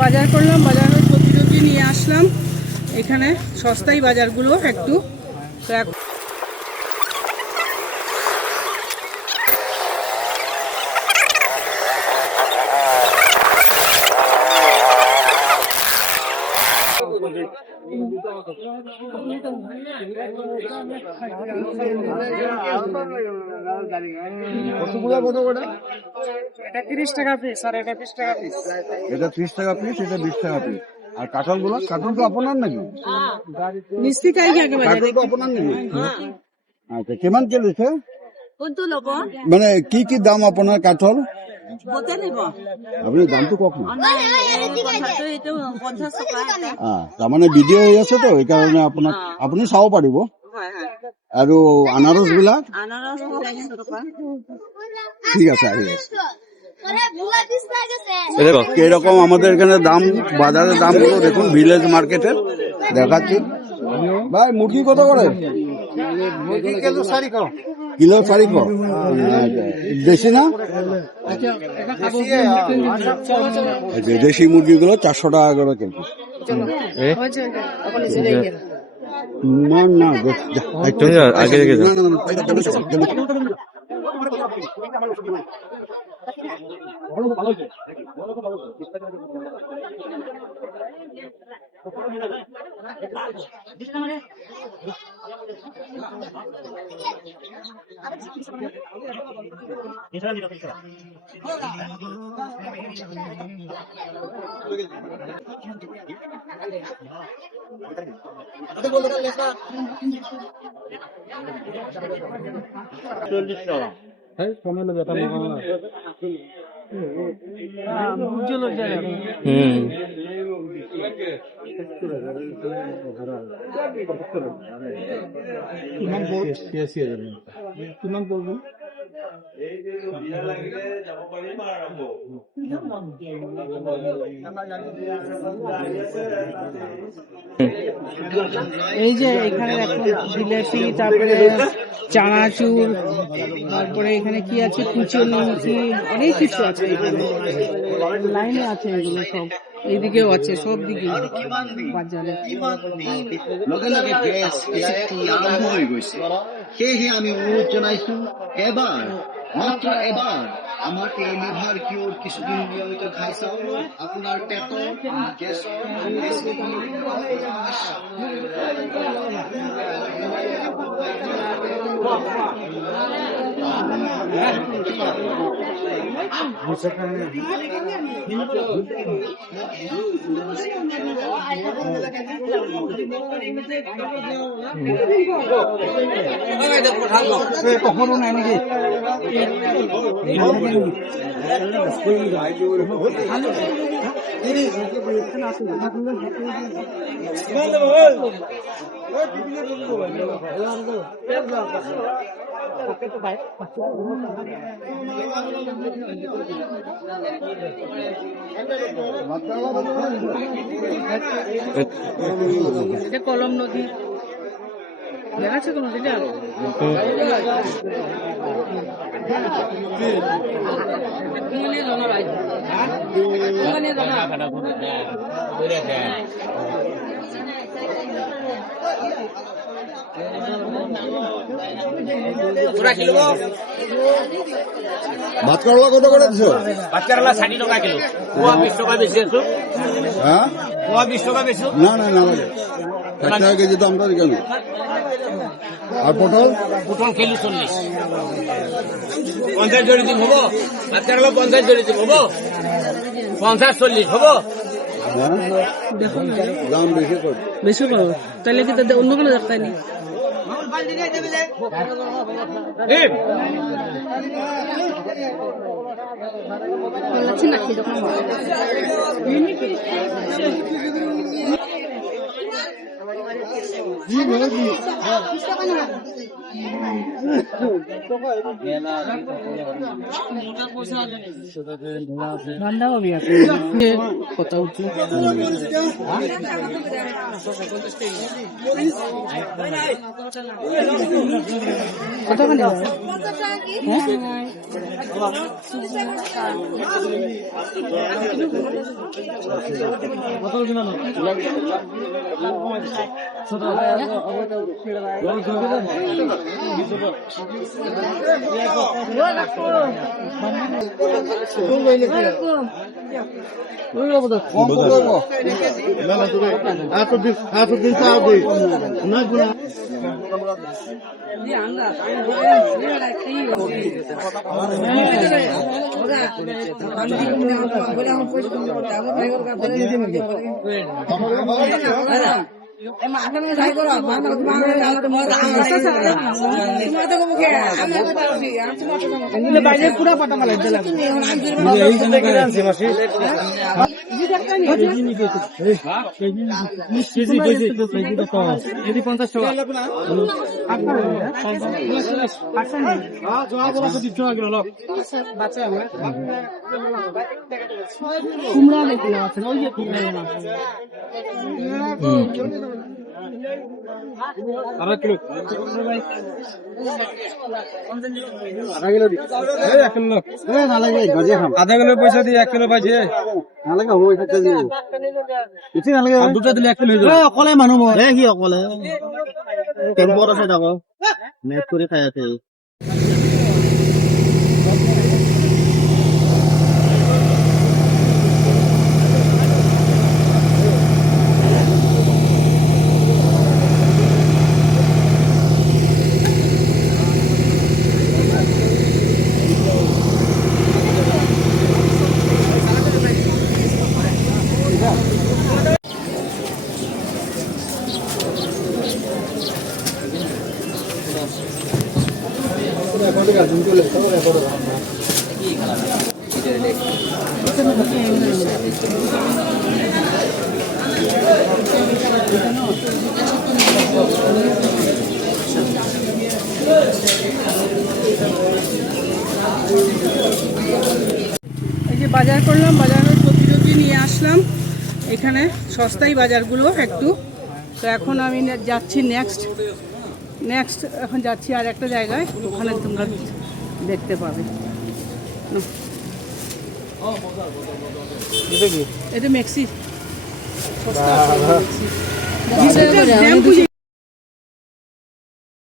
বাজার করলাম, বাজারে সবজি টবজি নিয়ে আসলাম। এখানে সস্তাই বাজারগুলো একটু। তো এখন এটা 30 টাকা পিস আর এটা 20 টাকা পিস। এটা 30 টাকা পিস, এটা 20 টাকা পিস। আর কাঁঠাল গুলো, কাঁঠাল তো আপনার নাকি? মিষ্টি খাই আগে বাজারে। কাঁঠাল তো আপনার নাকি? আচ্ছা, কেমন চলেছে? কোনটো ল'ব? মানে কি কি দাম আপনার কাঁঠাল? গোটে নিব? আপনি দামটো কওক না। কথাটো এইটো 50 টকা এটা। তাৰমানে ভিডিঅ' হৈ আছে তো, এই কাৰণে আপোনাক আপুনি চাব পাৰিব। হয় হয়। আৰু আনাৰস বিলাক? আনাৰস 40 টকা। ঠিক আছে, আহি আছে। এরকম আমাদের এখানে দাম, বাজারের দাম গুলো দেখুন, ভিলেজ মার্কেটে দেখাচ্ছি। ভাই মুরগি কত করে? কিলো 400। দেশি না? দেশি মুরগিগুলো 400 টাকা করে কেজি। না না, আগে এই যে এখানে জিলেপি, তারপরে চানাচুর, তারপরে এখানে কি আছে, কুচো নিমকি, অনেক কিছু আছে এখানে। লাইনে আছে এগুলো সব, এইদিকেও আছে, সব দিকে বাজারে। লগে লগে গেছ আৰম্ভ হৈ গৈছে। সেয়েহে আমি অনুৰোধ জনাইছো, এবাৰ মাত্ৰ এবাৰ আমাৰ এই লিভাৰ কিউৰ কিছুদিন নিয়মিত খাই চাওক। আপোনাৰ পেটৰ গেছৰ কখনো নাই নাকি? এটা কলম নদী দেখাচ্ছে তো নদীটা। ভাত করলা কত করে দিছো? ভাত কেরালা 60 টাকা কিলো, পোয়া 20 টাকা বেশি আছো। হ্যাঁ, পোয়া 20 টাকা বেশি। না না না লাগে, 60 টাকা কেজি তো আমরা কেন। আর পটল? পটল কিলো 40। 50 জড়ি দিন হবো? ভাত কেরালা 50 জড়ি দিন হবো? 50-40 হবো? দাম বেশি করে, বেশি করো তাহলে কি তাদের অন্য কোনো দরকার নেই। ঠান্ডা হবে কথা হচ্ছে কতখানি বাইরে পুরা পাটা পালাই কুমড়া দেখলাম আছে ওই যে কুমড়া আধা কিলো পয়সা দিয়ে 1 কিলো পাইছে দুটা দিলে 1 কিলো অকলে মানুহ কি অকলে টেম্পত আছে যাব মেট কৰি খাই আছে এই যে বাজার করলাম, বাজারের সবজি টবজি নিয়ে আসলাম এখানে, সস্তাই বাজারগুলো একটু। তো এখন আমি যাচ্ছি নেক্সট এখন যাচ্ছি আর একটা জায়গায়, ওখানে তোমরা দেখতে পাবে। এটা মেক্সি সস্তা আছে, মেক্সি।